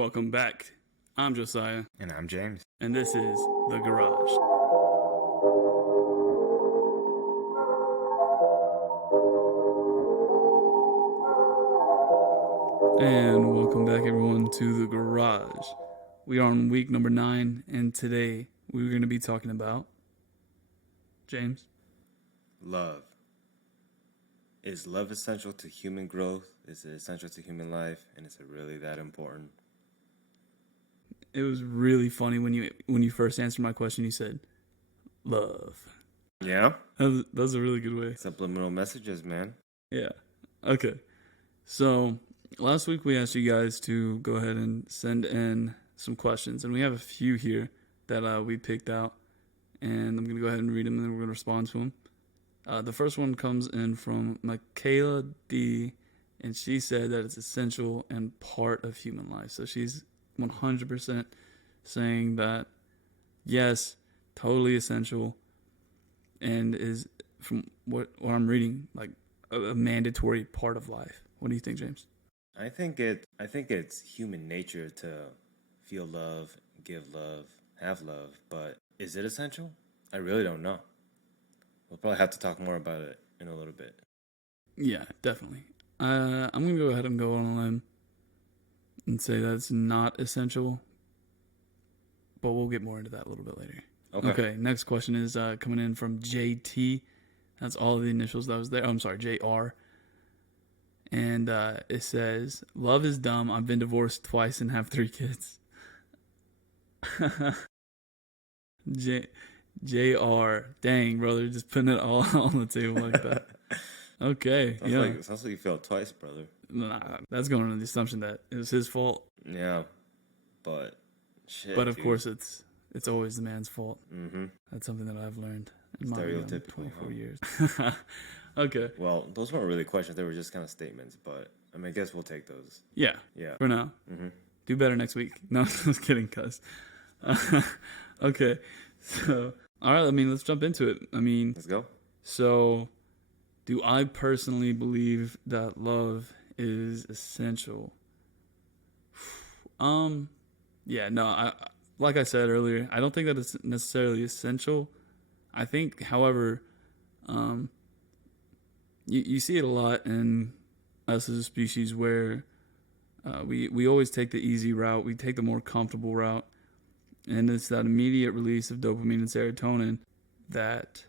welcome back. I'm Josiah, And I'm James. and this is The Garage. And welcome back, everyone, to The Garage. We are on week number 9, and today we're going to be talking about James. Love. Is love essential to human growth? Is it essential to human life? And is it really that important? It was really funny when you first answered my question. You said, "Love." Yeah? That was a really good way. Subliminal messages, man. Yeah. Okay. So last week we asked you guys to go ahead and send in some questions, and we have a few here that we picked out, and I'm gonna go ahead and read them, and then we're gonna respond to them. The first one comes in from Michaela D, and she said that it's essential and part of human life. So she's 100% saying that yes, totally essential, and is, from what I'm reading, like a mandatory part of life. What do you think, James? I think it's human nature to feel love, give love, have love, but is it essential? I really don't know. We'll probably have to talk more about it in a little bit. Yeah, definitely. I'm gonna go ahead and go on a limb and say that's not essential, but we'll get more into that a little bit later. Okay, next question is coming in from JT. That's all of the initials that was there. Oh, I'm sorry, JR. And it says, "Love is dumb. I've been divorced twice and have 3 kids." JR. Dang, brother, just putting it all on the table like that. Okay, Sounds like you failed twice, brother. Nah, that's going on the assumption that it was his fault. Yeah, but shit. But of dude. course, it's always the man's fault. Mm-hmm. That's something that I've learned in my Stereotypical, 24 years. Okay. Well, those weren't really questions; they were just kind of statements. But I mean, I guess we'll take those. Yeah. Yeah. For now. Mm-hmm. Do better next week. No, I'm just kidding, cuz. Okay. So, all right. Let's jump into it. Let's go. So, do I personally believe that love is essential? Yeah, no, like I said earlier, I don't think that it's necessarily essential. I think, however, you see it a lot in us as a species where we always take the easy route, we take the more comfortable route, and it's that immediate release of dopamine and serotonin that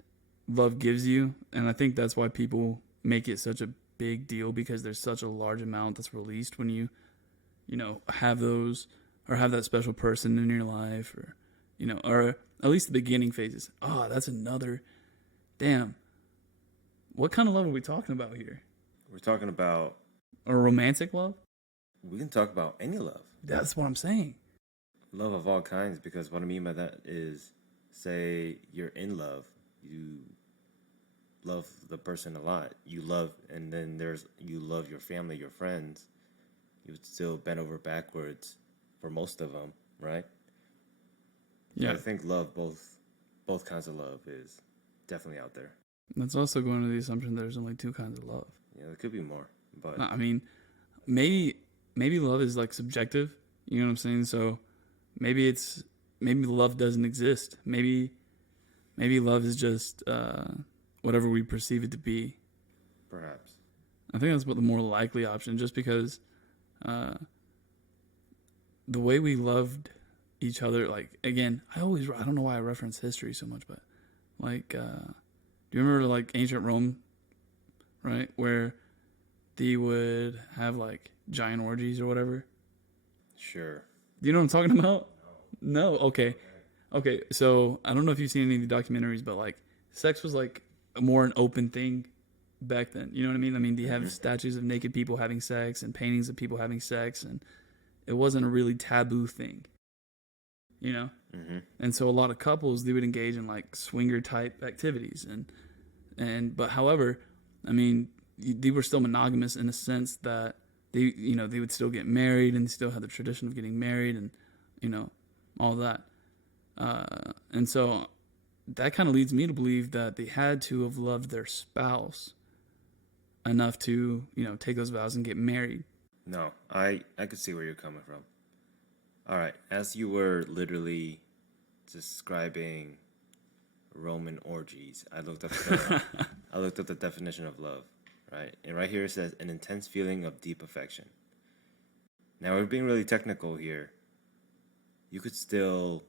love gives you. And I think that's why people make it such a big deal, because there's such a large amount that's released when you have those, or have that special person in your life, or or at least the beginning phases. That's another. Damn. What kind of love are we talking about here? We're talking about A romantic love? we can talk about any love. That's what I'm saying. Love of all kinds, because what I mean by that is, say you're in love, you love the person a lot. You love, and then you love your family, your friends. You would still bend over backwards for most of them, right? Yeah. So I think love, both kinds of love, is definitely out there. That's also going to the assumption there's only 2 kinds of love. Yeah, there could be more, but Maybe love is like subjective. You know what I'm saying? So maybe love doesn't exist. Maybe love is just whatever we perceive it to be. perhaps. I think that's what the more likely option, just because the way we loved each other, like, again, I don't know why I reference history so much, but like, do you remember like ancient Rome, right? Where they would have like giant orgies or whatever? Sure. Do you know what I'm talking about? No? Okay. Okay, so I don't know if you've seen any of the documentaries, but like sex was like more an open thing back then. You know what I mean? They have statues of naked people having sex and paintings of people having sex, and it wasn't a really taboo thing. Mm-hmm. And so a lot of couples, they would engage in like swinger type activities, but however, they were still monogamous in the sense that they would still get married, and they still had the tradition of getting married, and all that. And so that kind of leads me to believe that they had to have loved their spouse enough to take those vows and get married. No, I could see where you're coming from. All right. As you were literally describing Roman orgies, I looked up the definition of love, right? And right here it says an intense feeling of deep affection. Now we're being really technical here. You could still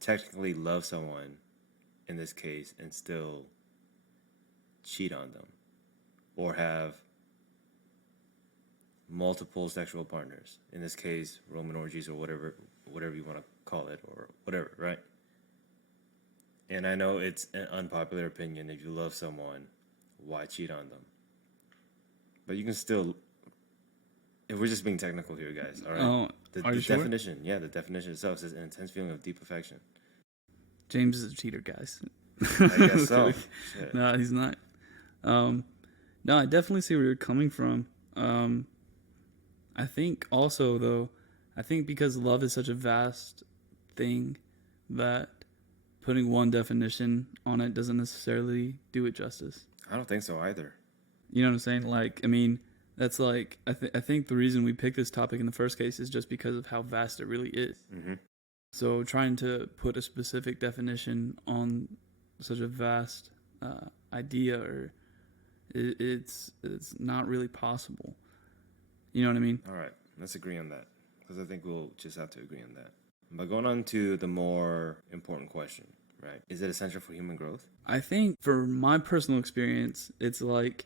technically love someone in this case and still cheat on them or have multiple sexual partners. In this case, Roman orgies or whatever you want to call it or whatever, right? And I know it's an unpopular opinion. If you love someone, why cheat on them? But you can still, if we're just being technical here, guys, all right? Oh, The definition, yeah, the definition itself says an intense feeling of deep affection. James is a cheater, guys. I guess so. Shit. No, he's not. No, I definitely see where you're coming from. I think also, though, because love is such a vast thing that putting one definition on it doesn't necessarily do it justice. I don't think so either. You know what I'm saying? Like, I mean, that's like, I think the reason we picked this topic in the first case is just because of how vast it really is. Mm-hmm. So trying to put a specific definition on such a vast idea, or it's not really possible. You know what I mean? All right, let's agree on that, because I think we'll just have to agree on that. But going on to the more important question, right? Is it essential for human growth? I think for my personal experience, it's like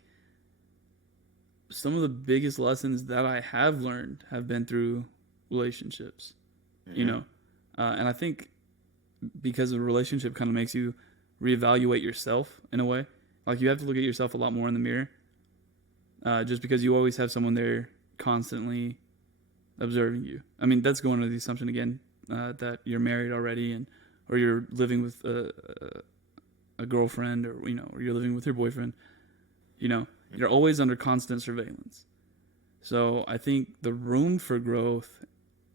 some of the biggest lessons that I have learned have been through relationships, Mm-hmm. you know? And I think because a relationship kind of makes you reevaluate yourself in a way. Like you have to look at yourself a lot more in the mirror, just because you always have someone there constantly observing you. I mean, that's going under the assumption again that you're married already, or you're living with a girlfriend, or or you're living with your boyfriend. You're always under constant surveillance. So I think the room for growth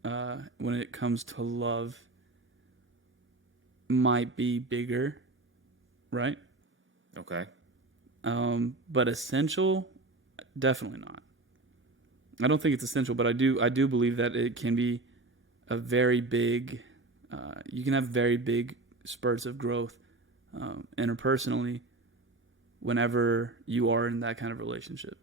when it comes to love might be bigger, right? Okay. But essential, definitely not. I don't think it's essential, but I do believe that it can be a very big. You can have very big spurts of growth interpersonally whenever you are in that kind of relationship.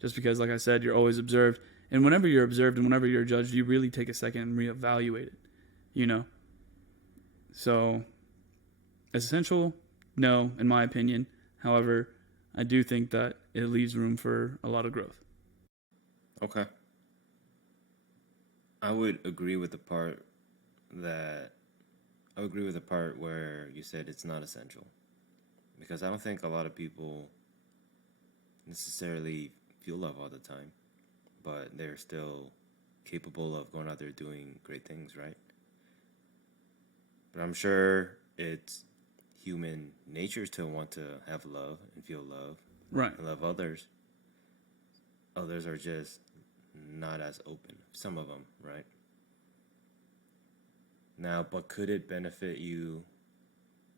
Just because, like I said, you're always observed, and whenever you're observed and whenever you're judged, you really take a second and reevaluate it. So, essential, no, in my opinion. However, I do think that it leaves room for a lot of growth. Okay. I would agree with the part where you said it's not essential. Because I don't think a lot of people necessarily feel love all the time, but they're still capable of going out there doing great things, right? But I'm sure it's human nature to want to have love and feel love, Right. and love others. Others are just not as open. Some of them, right? Now, but could it benefit you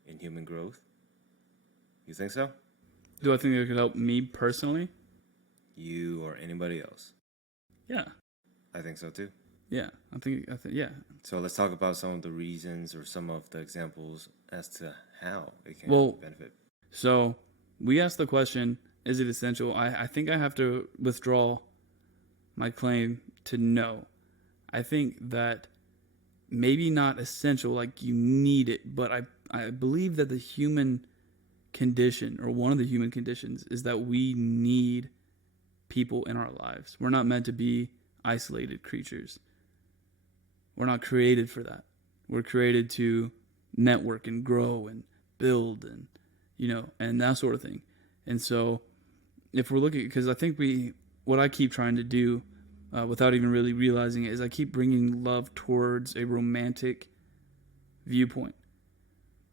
in human growth? You think so? Do I think it could help me personally? You or anybody else? Yeah. I think so too. Yeah. I think yeah. So let's talk about some of the reasons or some of the examples as to how it can benefit. So we asked the question, is it essential? I think I have to withdraw my claim to no. I think that maybe not essential, like you need it, but I believe that the human condition, or one of the human conditions, is that we need people in our lives. We're not meant to be isolated creatures. We're not created for that. We're created to network and grow and build and and that sort of thing. And so if we're looking, because I think what I keep trying to do without even really realizing it is I keep bringing love towards a romantic viewpoint.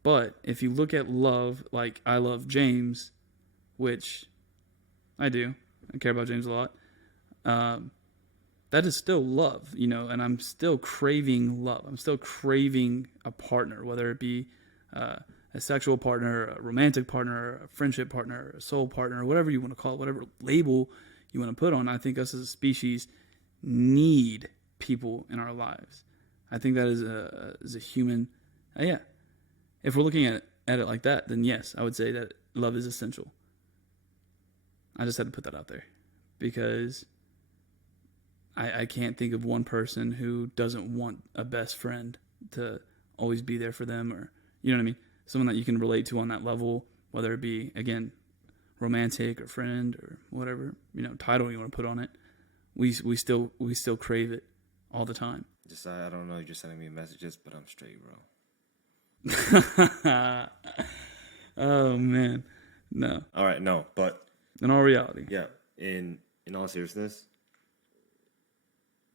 But if you look at love, like I love James, which I do, I care about James a lot, that is still love, and I'm still craving love. I'm still craving a partner, whether it be a sexual partner, a romantic partner, a friendship partner, a soul partner, whatever you want to call it, whatever label you want to put on. I think us as a species need people in our lives. I think that is a human. Yeah. If we're looking at it like that, then yes, I would say that love is essential. I just had to put that out there because I can't think of one person who doesn't want a best friend to always be there for them, or, you know what I mean? Someone that you can relate to on that level, whether it be, again, romantic or friend or whatever, title you want to put on it. We still crave it all the time. Just I don't know, you're just sending me messages, but I'm straight, bro. Oh man, no. All right, no, but in all reality, yeah. In all seriousness,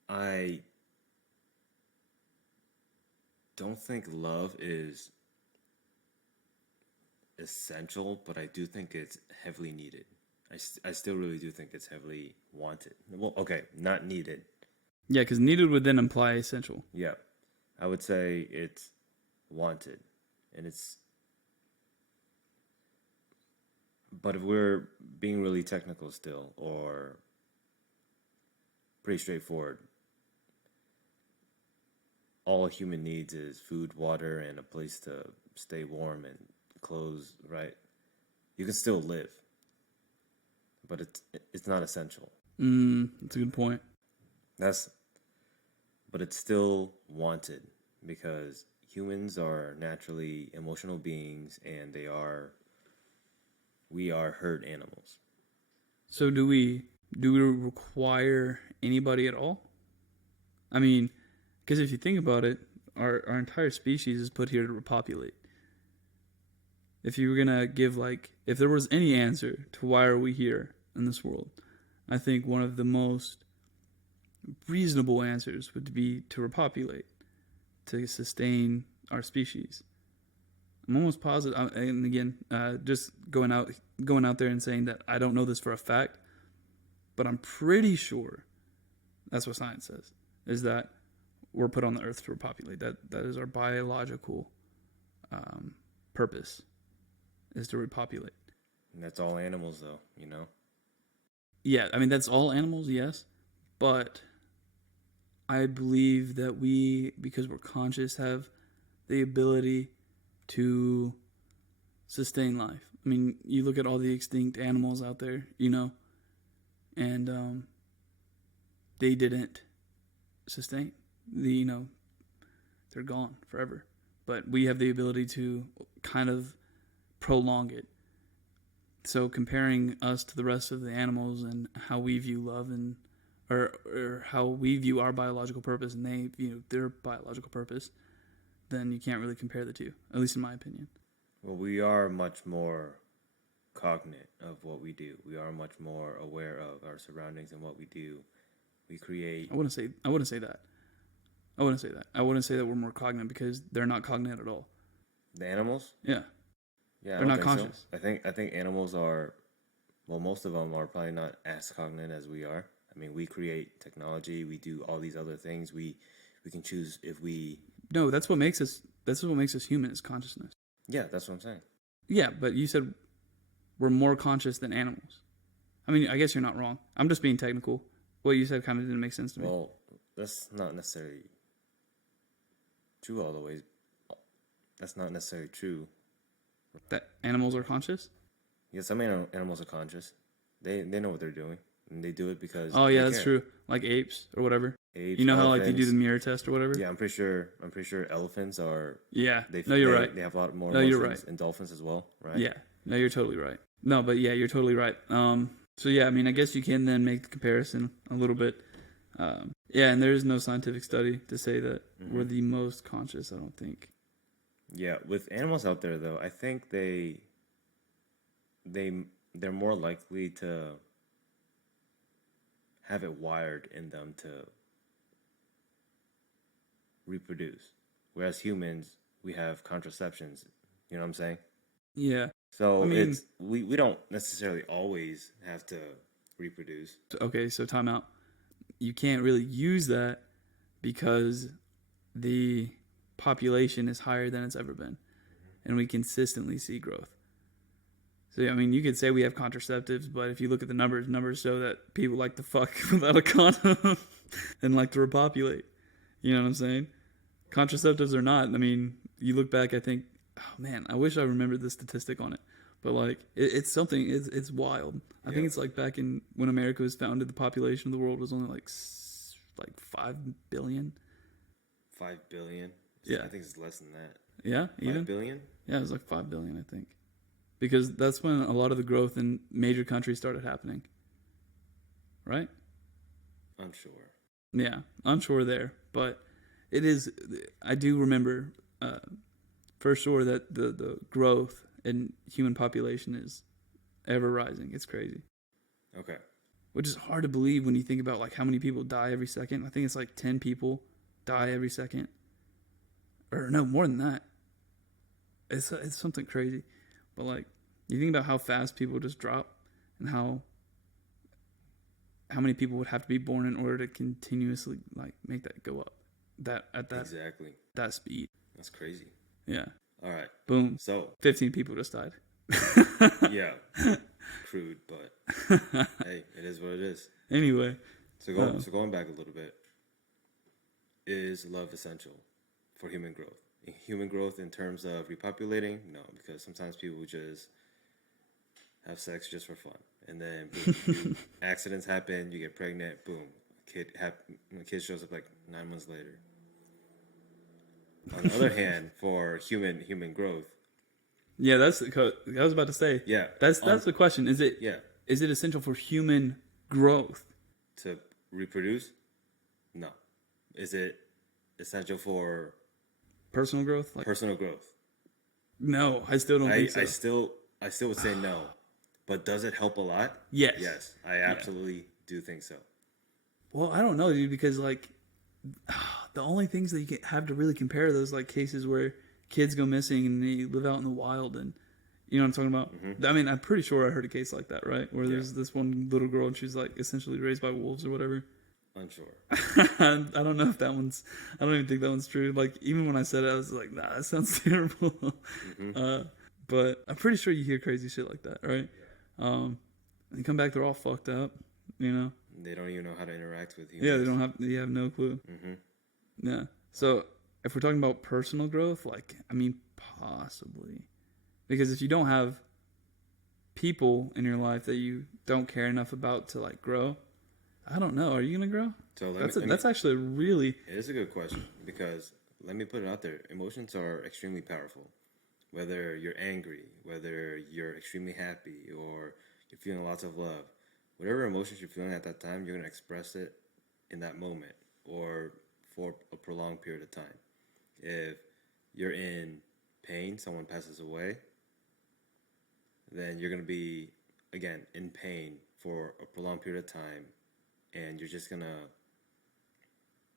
I don't think love is essential, but I do think it's heavily needed. I still really do think it's heavily wanted. Well, okay, not needed. Yeah, because needed would then imply essential. Yeah, I would say it's wanted, and it's. But if we're being really technical still, or pretty straightforward, all a human needs is food, water, and a place to stay warm and clothes, right? You can still live, but it's not essential. That's a good point. But it's still wanted because humans are naturally emotional beings, and we are herd animals. So do we require anybody at all? I mean, because if you think about it, our entire species is put here to repopulate. If you were going to give, if there was any answer to why are we here in this world, I think one of the most reasonable answers would be to repopulate, to sustain our species. I'm almost positive, and again, just going out there and saying that I don't know this for a fact, but I'm pretty sure that's what science says, is that we're put on the earth to repopulate. That is our biological purpose, is to repopulate. And that's all animals, though, Yeah, I mean, that's all animals, yes, but I believe that we, because we're conscious, have the ability to sustain life. I mean, you look at all the extinct animals out there, and they didn't sustain. They're gone forever. But we have the ability to kind of prolong it. So comparing us to the rest of the animals and how we view love and or how we view our biological purpose and they view their biological purpose, then you can't really compare the two, at least in my opinion. Well, we are much more cognate of what we do. We are much more aware of our surroundings and what we do. We create. I wouldn't say that. I wouldn't say that we're more cognate, because they're not cognate at all. The animals? Yeah. Yeah, they're not conscious. So. I think animals are, well, most of them are probably not as cognate as we are. I mean, we create technology. We do all these other things. We can choose if we. No, that's what makes us human, is consciousness. Yeah, that's what I'm saying. Yeah, but you said we're more conscious than animals. I mean, I guess you're not wrong. I'm just being technical. What you said kind of didn't make sense to me. Well, that's not necessarily true all the way. That's not necessarily true. That animals are conscious? Yeah, some animals are conscious. They know what they're doing, and they do it because. Oh yeah, that's true. Like apes or whatever. Apes, you know elephants. How they do the mirror test or whatever? Yeah, I'm pretty sure elephants are. Yeah. You're right. They have a lot more. No, you're right. And dolphins as well, right? Yeah. No, you're totally right. No, but yeah, you're totally right. So yeah, I mean, I guess you can then make the comparison a little bit. Yeah, and there is no scientific study to say that we're the most conscious, I don't think. Yeah, with animals out there though, I think they're more likely to have it wired in them to reproduce. Whereas humans, we have contraceptions. You know what I'm saying? Yeah. So I mean, we don't necessarily always have to reproduce. Okay, so time out. You can't really use that because the population is higher than it's ever been. And we consistently see growth. So, I mean, you could say we have contraceptives, but if you look at the numbers show that people like to fuck without a condom. and like to repopulate. You know what I'm saying? Contraceptives or not, I mean, you look back, I think, oh man, I wish I remembered the statistic on it. But like, it's something, it's wild. I think it's like back in when America was founded, the population of the world was only like 5 billion. 5 billion. Yeah. I think it's less than that. Yeah, 5 billion? Yeah, it was like 5 billion, I think. Because that's when a lot of the growth in major countries started happening. Right? Unsure. Yeah, unsure there. But it is, I do remember for sure that the growth in human population is ever rising. It's crazy. Okay. Which is hard to believe when you think about like how many people die every second. I think it's like 10 people die every second. Or no, more than that. It's something crazy. But like, you think about how fast people just drop and how many people would have to be born in order to continuously like make that go up. Exactly. That speed. That's crazy. Yeah. All right. Boom. So 15 people just died. yeah. Crude, but hey, it is what it is. Anyway. So going back a little bit, is love essential for human growth? Human growth in terms of repopulating? No, because sometimes people just have sex just for fun. And then boom, accidents happen, you get pregnant, boom, kid shows up like 9 months later. On the other hand, for human growth. Yeah, I was about to say. Yeah. That's the question. Is it essential for human growth? To reproduce? No. Is it essential for personal growth? Like personal growth? No, I still don't think so. I still would say no. But does it help a lot? Yes. Yes, I absolutely do think so. Well, I don't know, dude, because like the only things that you have to really compare are those like cases where kids go missing and they live out in the wild, and you know what I'm talking about? Mm-hmm. I mean, I'm pretty sure I heard a case like that, right? Where there's this one little girl and she's like essentially raised by wolves or whatever. Unsure. I don't know if I don't even think that one's true. Like, even when I said it, I was like, nah, that sounds terrible. Mm-hmm. But I'm pretty sure you hear crazy shit like that, right? And you come back, they're all fucked up, you know? They don't even know how to interact with humans. Yeah, they have no clue. Mm-hmm. Yeah. So if we're talking about personal growth, like, I mean, possibly. Because if you don't have people in your life that you don't care enough about to, like, grow, I don't know. Are you going to grow? So that's actually a really... It is a good question, because let me put it out there. Emotions are extremely powerful. Whether you're angry, whether you're extremely happy, or you're feeling lots of love, whatever emotions you're feeling at that time, you're going to express it in that moment or for a prolonged period of time. If you're in pain, someone passes away, then you're going to be, again, in pain for a prolonged period of time, and you're just going to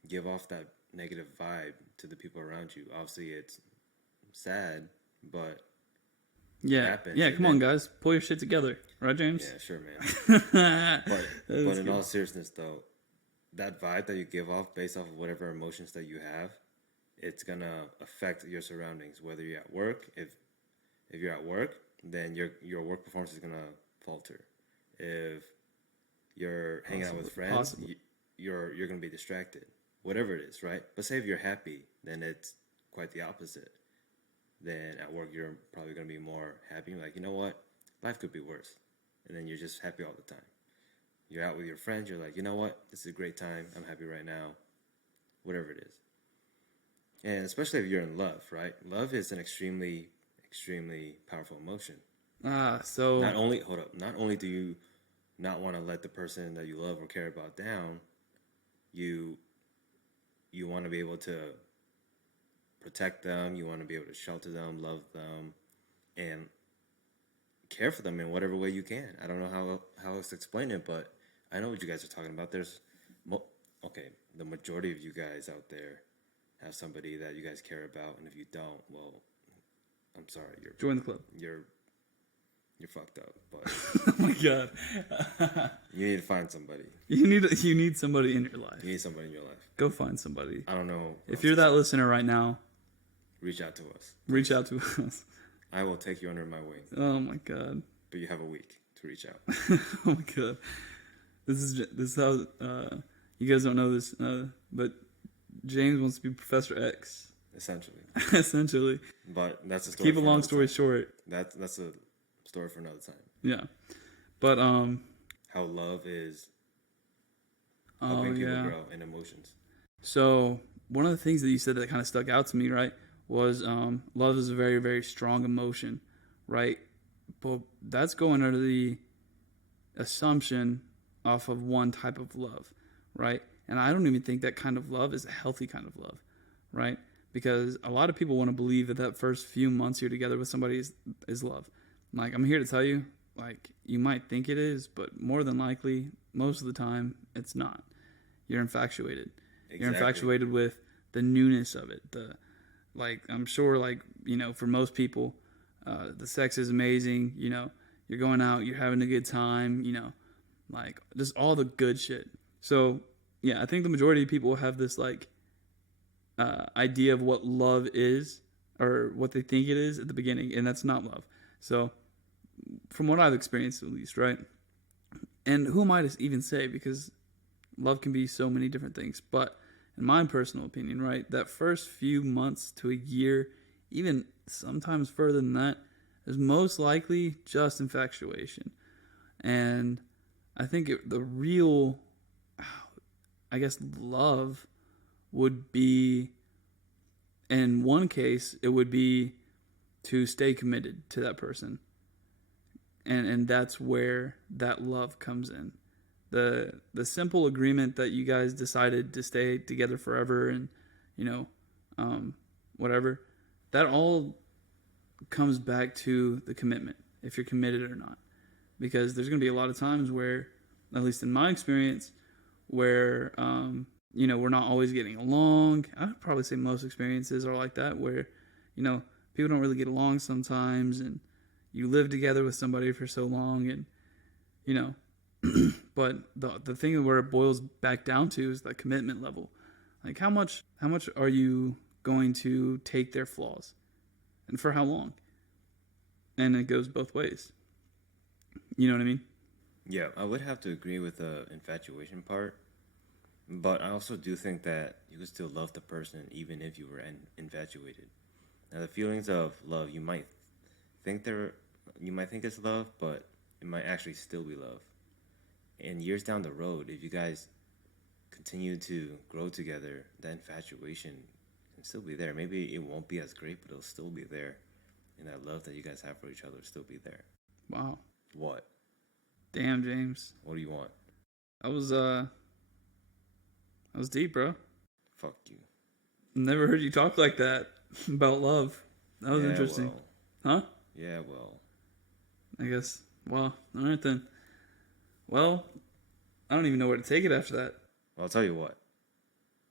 give off that negative vibe to the people around you. Obviously, it's sad, but come on, guys, pull your shit together, right, James? Yeah, sure, man. but in all seriousness, though, that vibe that you give off based off of whatever emotions that you have, it's gonna affect your surroundings. Whether you're at work, if you're at work, then your work performance is gonna falter. If you're hanging out with friends, you're gonna be distracted. Whatever it is, right? But say if you're happy, then it's quite the opposite. Then at work, you're probably going to be more happy. You're like, you know what? Life could be worse. And then you're just happy all the time. You're out with your friends. You're like, you know what? This is a great time. I'm happy right now. Whatever it is. And especially if you're in love, right? Love is an extremely, extremely powerful emotion. So... Not only do you not want to let the person that you love or care about down, you want to be able to protect them, you want to be able to shelter them, love them, and care for them in whatever way you can. I don't know how else to explain it, but I know what you guys are talking about. The majority of you guys out there have somebody that you guys care about, and if you don't, well, I'm sorry. Join the club. You're fucked up, but oh my god, you need to find somebody. You need somebody in your life. You need somebody in your life. Go find somebody. I don't know. If you're that listener right now, reach out to us. Reach out to us. I will take you under my wing. Oh my god. But you have a week to reach out. oh my god. This is how You guys don't know this, but James wants to be Professor X. Essentially. Essentially. But that's a story. Keep a long story short. That's a story for another time. Yeah. But how love is helping people grow in emotions. So one of the things that you said that kind of stuck out to me, right, was love is a very, very strong emotion, right? But that's going under the assumption off of one type of love, right? And I don't even think that kind of love is a healthy kind of love, right? Because a lot of people want to believe that first few months you're together with somebody is love. Like, I'm here to tell you, like, you might think it is, but more than likely, most of the time, it's not. You're infatuated. Exactly. You're infatuated with the newness of it. I'm sure, like, you know, for most people, the sex is amazing. You know, you're going out, you're having a good time, you know, like, just all the good shit. So, yeah, I think the majority of people have this, like, idea of what love is, or what they think it is at the beginning, and that's not love. So, from what I've experienced at least, right? And who am I to even say, because love can be so many different things. But in my personal opinion, right, that first few months to a year, even sometimes further than that, is most likely just infatuation. And I think the real, I guess, love would be, in one case, it would be to stay committed to that person. And that's where that love comes in. The simple agreement that you guys decided to stay together forever, and, you know, whatever, that all comes back to the commitment, if you're committed or not. Because there's going to be a lot of times where, at least in my experience, where, you know, we're not always getting along. I'd probably say most experiences are like that, where, you know, people don't really get along sometimes, and you live together with somebody for so long, and, you know, but the thing where it boils back down to is the commitment level. Like, how much are you going to take their flaws, and for how long? And it goes both ways. You know what I mean? Yeah, I would have to agree with the infatuation part, but I also do think that you could still love the person even if you were infatuated. Now, the feelings of love, you might think it's love, but it might actually still be love. And years down the road, if you guys continue to grow together, that infatuation can still be there. Maybe it won't be as great, but it'll still be there. And that love that you guys have for each other will still be there. Wow. What? Damn, James. What do you want? I was deep, bro. Fuck you. Never heard you talk like that about love. That was interesting. Well. Huh? Yeah, well. I guess. Well, all right then. Well, I don't even know where to take it after that. Well, I'll tell you what.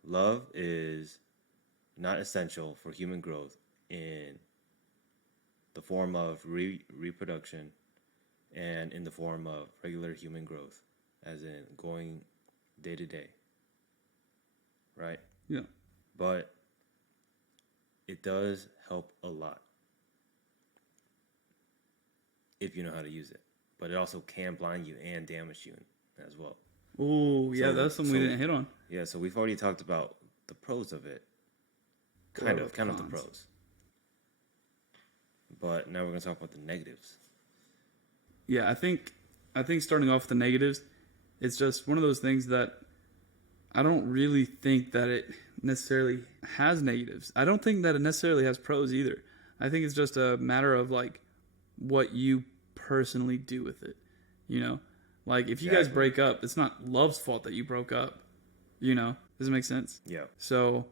Love is not essential for human growth in the form of reproduction and in the form of regular human growth, as in going day to day. Right? Yeah. But it does help a lot if you know how to use it. But it also can blind you and damage you as well. Oh, yeah, that's something we didn't hit on. Yeah, so we've already talked about the pros of it. Kind of the pros. But now we're going to talk about the negatives. Yeah, I think starting off with the negatives, it's just one of those things that I don't really think that it necessarily has negatives. I don't think that it necessarily has pros either. I think it's just a matter of, like, what you personally do with it. You know? Like, if you guys break up, it's not love's fault that you broke up. You know? Does it make sense? Yeah. So,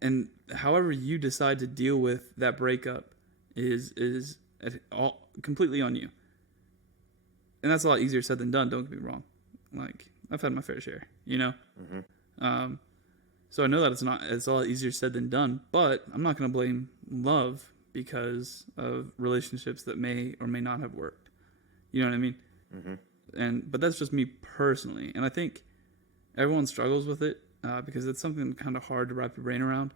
and however you decide to deal with that breakup is all completely on you. And that's a lot easier said than done, don't get me wrong. Like, I've had my fair share, you know? Mm-hmm. So I know that it's a lot easier said than done, but I'm not going to blame love because of relationships that may or may not have worked. You know what I mean? Mm-hmm. But that's just me personally. And I think everyone struggles with it because it's something kind of hard to wrap your brain around.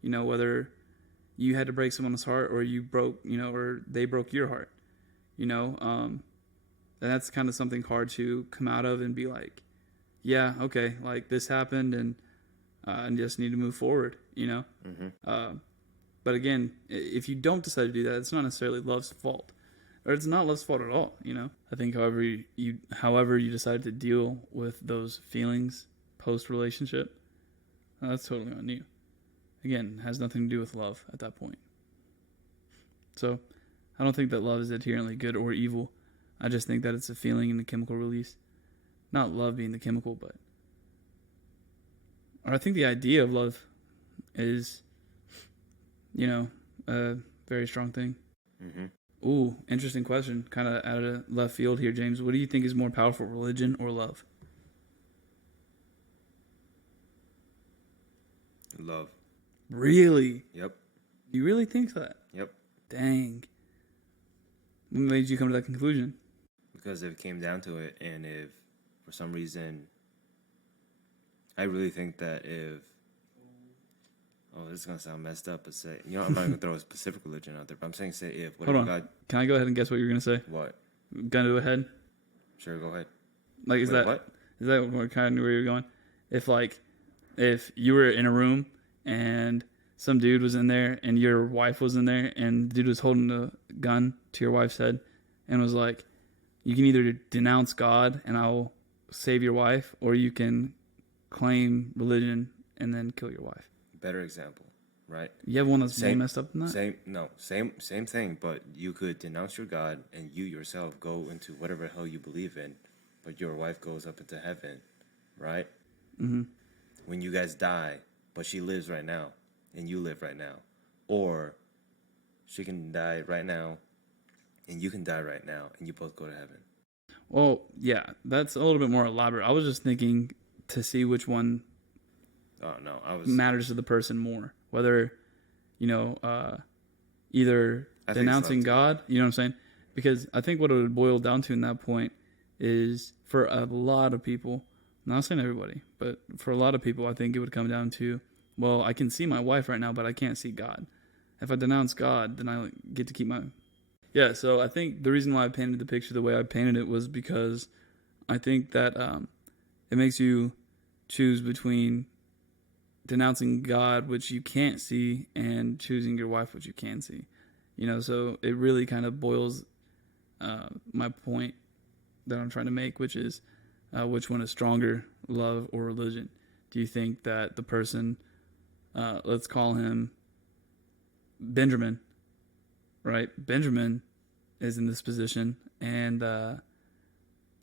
You know, whether you had to break someone's heart or you broke, you know, or they broke your heart, you know? And that's kind of something hard to come out of and be like, yeah, okay, like this happened, and I just need to move forward, you know. But again, if you don't decide to do that, it's not necessarily love's fault, or it's not love's fault at all, you know. I think however you decide to deal with those feelings post relationship, that's totally on you. Again, it has nothing to do with love at that point. So, I don't think that love is inherently good or evil. I just think that it's a feeling and a chemical release. Not love being the chemical, but. Or I think the idea of love is, you know, a very strong thing. Ooh, interesting question. Kind of out of left field here, James. What do you think is more powerful, religion or love? Love. Really? Yep. You really think that? Yep. Dang. What made you come to that conclusion? Because if it came down to it, and if for some reason, I really think that if, oh, this is gonna sound messed up, but say, you know, I'm not gonna throw a specific religion out there, but I'm saying, say if Hold whatever on. God, Can I go ahead and guess what you're gonna say? what? Gun to the head. Sure, go ahead. Like, is Wait, that what? is that what kind of where you're going? If you were in a room and some dude was in there and your wife was in there and the dude was holding a gun to your wife's head and was like, you can either denounce God and I'll save your wife, or you can claim religion and then kill your wife. Better example, right? You have one that's more Same- messed up than that? Same thing, but you could denounce your God and you yourself go into whatever hell you believe in, but your wife goes up into heaven, right? Mm-hmm. When you guys die, but she lives right now and you live right now, or she can die right now and you can die right now and you both go to heaven. Well, yeah, that's a little bit more elaborate. I was just thinking to see which one Oh no, matters to the person more. Whether, you know, either I think it's denouncing love too. God, you know what I'm saying? Because I think what it would boil down to in that point is for a lot of people, I'm not saying everybody, but for a lot of people, I think it would come down to, well, I can see my wife right now, but I can't see God. If I denounce God, then I get to keep my... Yeah, so I think the reason why I painted the picture the way I painted it was because I think that it makes you choose between denouncing God, which you can't see, and choosing your wife, which you can see. You know, so it really kind of boils my point that I'm trying to make, which is which one is stronger, love or religion? Do you think that the person, let's call him Benjamin, right? Benjamin is in this position, and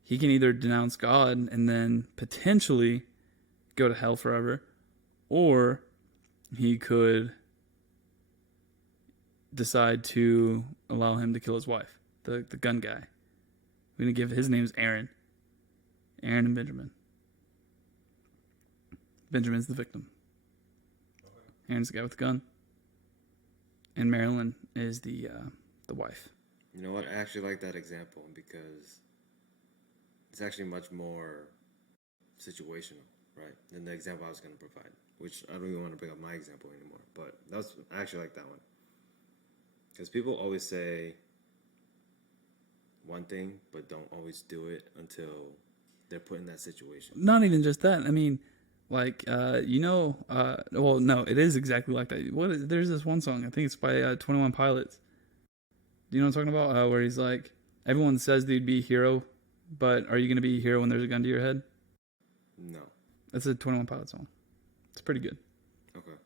he can either denounce God and then potentially go to hell forever, or he could decide to allow him to kill his wife, the gun guy. We're going to give his name's Aaron. Aaron and Benjamin. Benjamin's the victim. Aaron's the guy with the gun. And Marilyn is the wife. You know what? I actually like that example because it's actually much more situational, right, than the example I was going to provide, which I don't even want to bring up my example anymore. But I actually like that one. Because people always say one thing, but don't always do it until they're put in that situation. Not even just that. I mean, like, well, no, it is exactly like that. There's this one song, I think it's by 21 Pilots. Do you know what I'm talking about? Where he's like, everyone says they'd be a hero, but are you going to be a hero when there's a gun to your head? No. That's a 21 Pilots song. It's pretty good. Okay.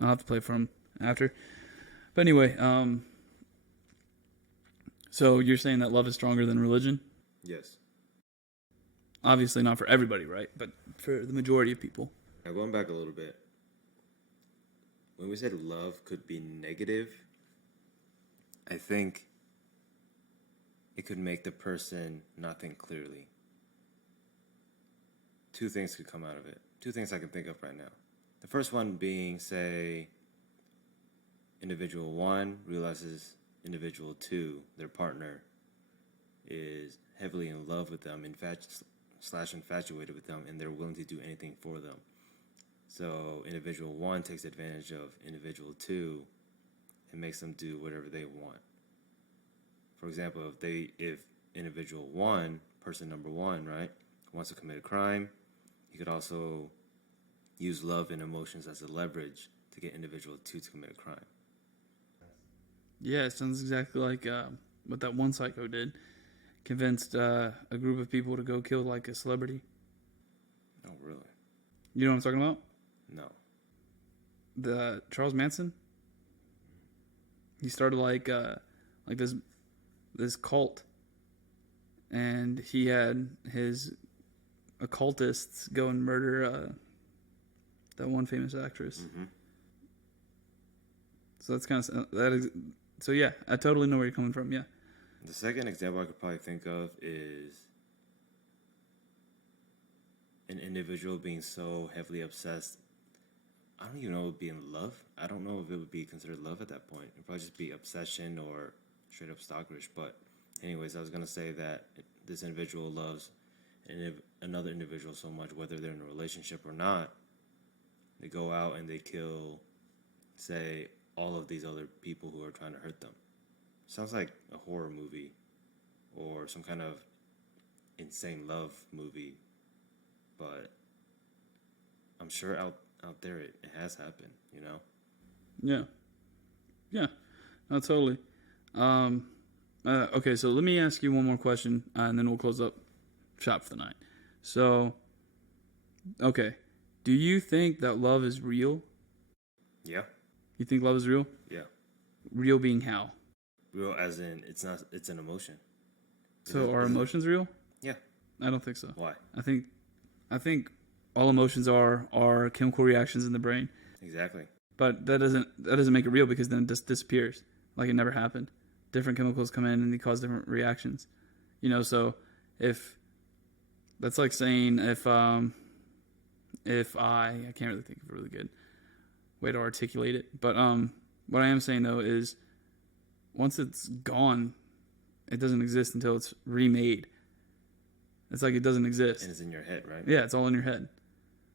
I'll have to play for him after. But anyway, so you're saying that love is stronger than religion? Yes. Obviously not for everybody, right? But for the majority of people. Now, going back a little bit, when we said love could be negative, I think it could make the person not think clearly. Two things could come out of it. Two things I can think of right now. The first one being, say, individual 1 realizes individual 2, their partner, is heavily in love with them, infatuated with them, and they're willing to do anything for them. So individual 1 takes advantage of individual 2 and makes them do whatever they want. For example, if individual 1, person number 1, right, wants to commit a crime, you could also use love and emotions as a leverage to get individuals to commit a crime. Yeah, it sounds exactly like what that one psycho did. Convinced a group of people to go kill like a celebrity. Oh, really? You know what I'm talking about? No. The Charles Manson. He started like this cult, and he had his occultists go and murder that one famous actress. Mm-hmm. So that's kind of that is. So yeah, I totally know where you're coming from. Yeah. The second example I could probably think of is an individual being so heavily obsessed. I don't even know if it would be in love. I don't know if it would be considered love at that point. It would probably just be obsession or straight up stalkerish. But anyways, I was going to say that this individual loves another individual so much, whether they're in a relationship or not, they go out and they kill, say, all of these other people who are trying to hurt them. Sounds like a horror movie or some kind of insane love movie, but I'm sure out there it has happened, you know? Yeah. No, totally. Okay, so let me ask you one more question, and then we'll close up shop for the night. So, okay, do you think that love is real? Yeah. You think love is real? Yeah. Real being how? Real as in it's an emotion. So are emotions real? Yeah. I don't think so. Why? I think all emotions are chemical reactions in the brain. Exactly. But that doesn't make it real, because then it just disappears like it never happened. Different chemicals come in and they cause different reactions. So if that's like saying if I can't really think of a really good way to articulate it, but what I am saying though is once it's gone, it doesn't exist until it's remade. It's like it doesn't exist. And it's in your head, right? Yeah, it's all in your head.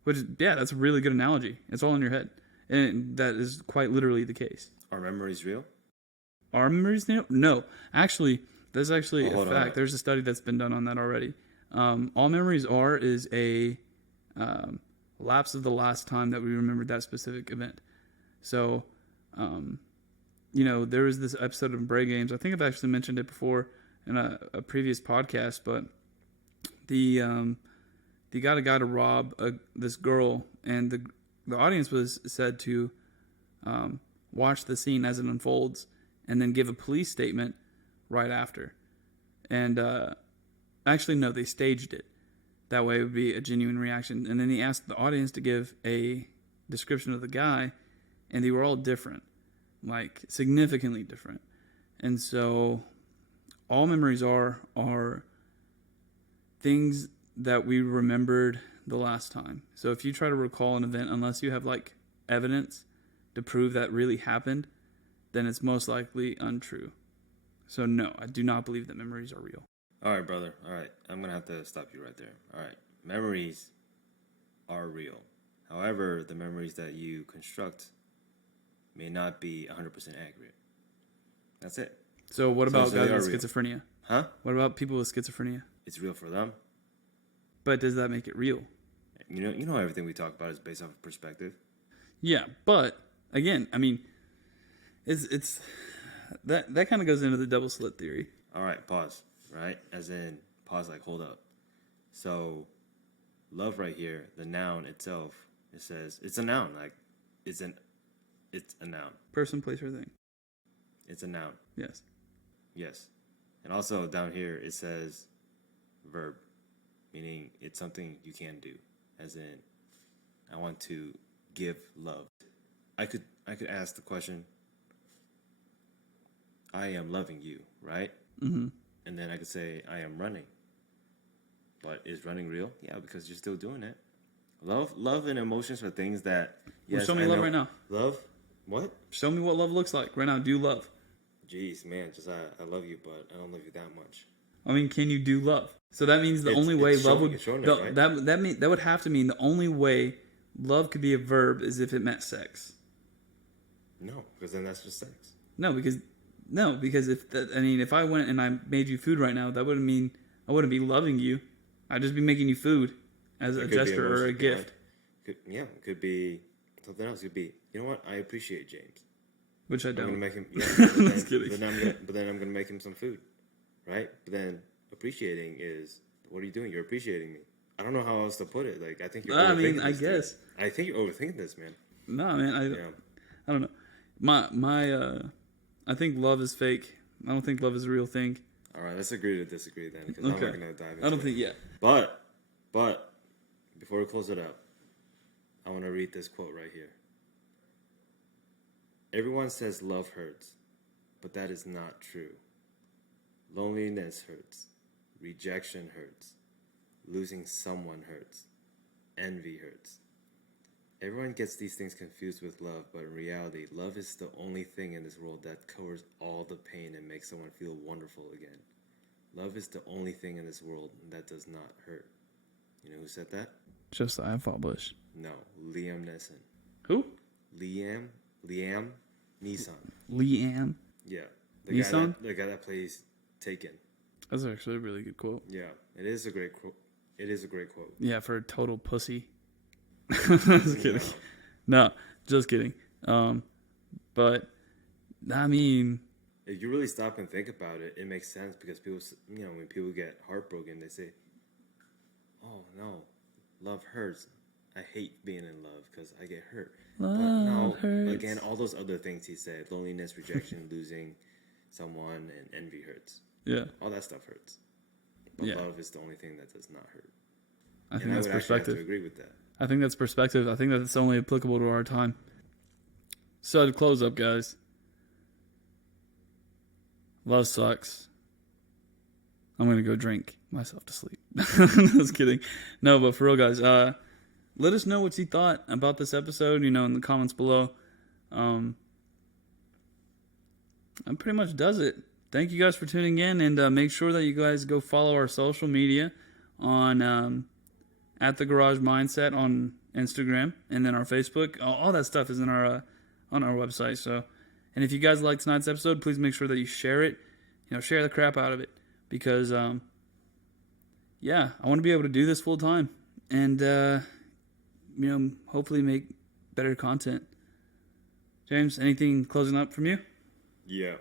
Which, yeah, that's a really good analogy. It's all in your head. And that is quite literally the case. Are memories real? Are memories real? No. Actually, there's actually Hold a fact. on. There's a study that's been done on that already. All memories are is a lapse of the last time that we remembered that specific event. So, there was this episode of Bray Games. I think I've actually mentioned it before in a previous podcast, but they got a guy to rob this girl, and the audience was said to watch the scene as it unfolds and then give a police statement right after. And actually, no, they staged it. That way it would be a genuine reaction. And then he asked the audience to give a description of the guy, and they were all different, like significantly different. And so all memories are things that we remembered the last time. So if you try to recall an event, unless you have like evidence to prove that really happened, then it's most likely untrue. So no, I do not believe that memories are real. All right, brother. All right. I'm going to have to stop you right there. All right. Memories are real. However, the memories that you construct may not be 100% accurate. That's it. So what about they guys are with schizophrenia? Huh? What about people with schizophrenia? It's real for them. But does that make it real? You know everything we talk about is based off of perspective. Yeah, but again, I mean, it's that kind of goes into the double slit theory. All right, pause. Right? As in, pause, like, hold up. So, love right here, the noun itself, it says, it's a noun. Like, it's a noun. Person, place, or thing. It's a noun. Yes. Yes. And also down here, it says verb, meaning it's something you can do. As in, I want to give love. I could ask the question, I am loving you, right? Mm-hmm. And then I could say, I am running. But is running real? Yeah, because you're still doing it. Love and emotions are things that... Yes, show me love right now. Love? What? Show me what love looks like right now. Do love. Jeez, man, just I love you, but I don't love you that much. I mean, can you do love? So that means the only way love would... Right? That would have to mean the only way love could be a verb is if it meant sex. No, because then that's just sex. No, because if I went and I made you food right now, that wouldn't mean I wouldn't be loving you. I'd just be making you food. as a It could be gesture or a emotion, you know, gift, it could be something else. It could be, you know what? I appreciate James. which I I'm gonna don't. make him. Yeah, but then, Just kidding. but then I'm gonna make him some food, right? But then appreciating is, what are you doing? You're appreciating me. I don't know how else to put it. Like, I think you're. I mean, overthinking I this, dude. guess. I think you're overthinking this, man. No, man, Yeah. I don't know. I think love is fake. I don't think love is a real thing. All right, let's agree to disagree then, because I'm Okay. not gonna dive into I don't it. think, yeah. But before we close it up, I want to read this quote right here. Everyone says love hurts, but that is not true. Loneliness hurts. Rejection hurts. Losing someone hurts. Envy hurts. Everyone gets these things confused with love, but in reality, love is the only thing in this world that covers all the pain and makes someone feel wonderful again. Love is the only thing in this world that does not hurt. You know who said that? Just I Fall Bush. No, Liam Neeson. Who? Liam Neeson. Leanne. Yeah, Neeson? The guy that plays Taken. That's actually a really good quote. Yeah, it is a great quote. It is a great quote. Yeah, for a total pussy. Just kidding. No, just kidding. But I mean, If you really stop and think about it, it makes sense because people, when people get heartbroken, they say, "Oh no, love hurts. I hate being in love because I get hurt." But no, hurts. again, all those other things he said: loneliness, rejection, losing someone, and envy hurts. yeah, All that stuff hurts. But Yeah. love is the only thing that does not hurt. I think And I that's would actually have to perspective. agree with that. I think that's perspective. I think that's only applicable to our time. So to close up, guys. Love sucks. I'm gonna go drink myself to sleep. Just kidding. No, but for real, guys. Let us know what you thought about this episode. In the comments below. That pretty much does it. Thank you guys for tuning in, and make sure that you guys go follow our social media on at the Garage Mindset on Instagram, and then our Facebook. All that stuff is in our on our website. So, and if you guys like tonight's episode, please make sure that you share it. Share the crap out of it, because yeah, I want to be able to do this full time, and hopefully make better content. James, anything closing up from you? Yeah.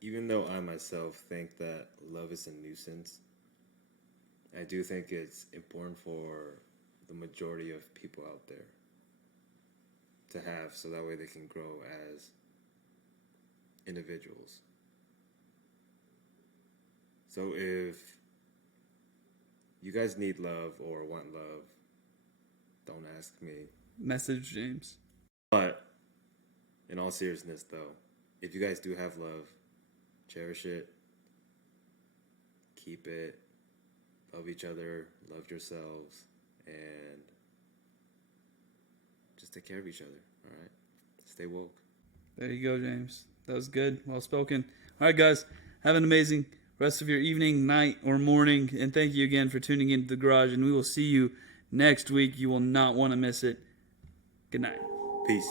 Even though I myself think that love is a nuisance, I do think it's important for the majority of people out there to have, so that way they can grow as individuals. So if you guys need love or want love, don't ask me. Message James. But in all seriousness, though, if you guys do have love, cherish it, keep it, love each other, love yourselves, and just take care of each other, all right? Stay woke. There you go, James. That was good. Well spoken. All right, guys. Have an amazing rest of your evening, night, or morning. And thank you again for tuning into The Garage. And we will see you next week. You will not want to miss it. Good night. Peace.